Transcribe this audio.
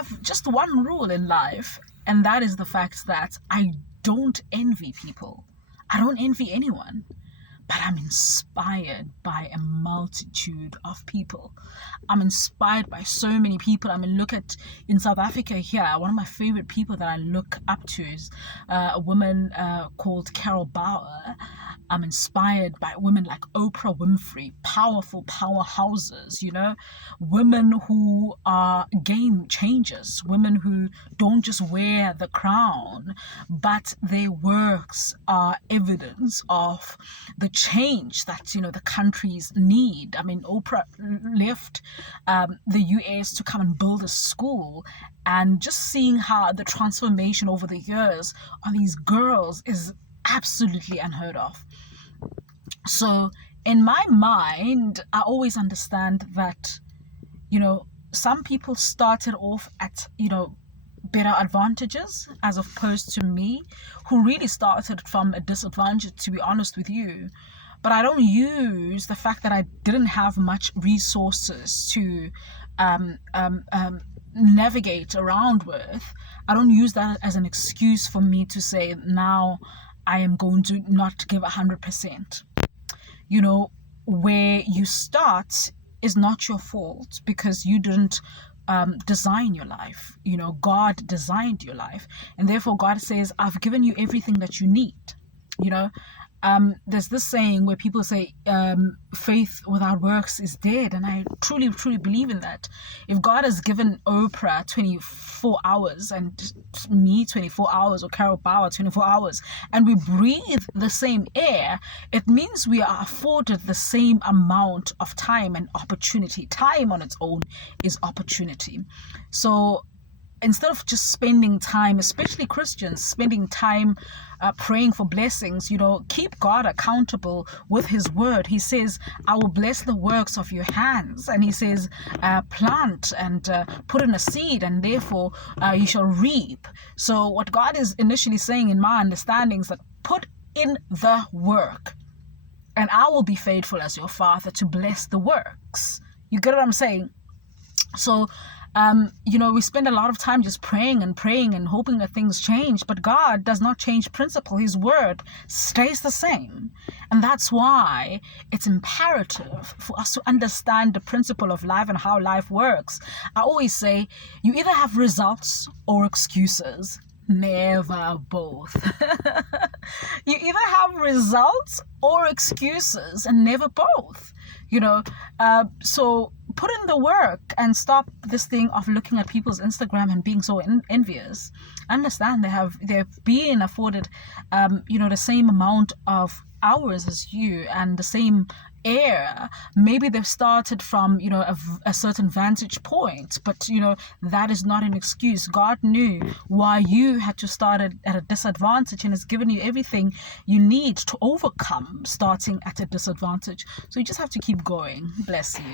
have just one rule in life, and that is the fact that I don't envy people. I don't envy anyone. But I'm inspired by a multitude of people. I'm inspired by so many people. I mean, look at in South Africa here, one of my favorite people that I look up to is a woman called Carol Bauer. I'm inspired by women like Oprah Winfrey, powerful powerhouses, you know, women who are game changers, women who don't just wear the crown, but their works are evidence of the change that, you know, the countries need. I mean, Oprah left the US to come and build a school, and just seeing how the transformation over the years on these girls is absolutely unheard of. So in my mind, I always understand that, you know, some people started off at, you know, better advantages as opposed to me, who really started from a disadvantage, to be honest with you. But I don't use the fact that I didn't have much resources to navigate around with. I don't use that as an excuse for me to say now I am going to not give 100%. You know, where you start is not your fault, because you didn't design your life. You know, God designed your life, and therefore God says, I've given you everything that you need. You know, there's this saying where people say faith without works is dead, and I truly believe in that. If God has given Oprah 24 hours and me 24 hours, or Carol Bauer 24 hours, and we breathe the same air, it means we are afforded the same amount of time and opportunity. Time on its own is opportunity. So instead of just spending time, especially Christians, spending time praying for blessings, you know, keep God accountable with his word. He says, I will bless the works of your hands. And he says, plant and put in a seed, and therefore you shall reap. So what God is initially saying, in my understanding, is that put in the work, and I will be faithful as your father to bless the works. You get what I'm saying? So you know, we spend a lot of time just praying and hoping that things change, but God does not change principle. His word stays the same. And that's why it's imperative for us to understand the principle of life and how life works. I always say, you either have results or excuses. Never both. You either have results or excuses, and never both. You know, so put in the work and stop this thing of looking at people's Instagram and being so envious. Understand they're being afforded, you know, the same amount of hours as you and the same air. Maybe they've started from, you know, a certain vantage point, but, you know, that is not an excuse. God knew why you had to start at a disadvantage, and has given you everything you need to overcome starting at a disadvantage. So you just have to keep going. Bless you.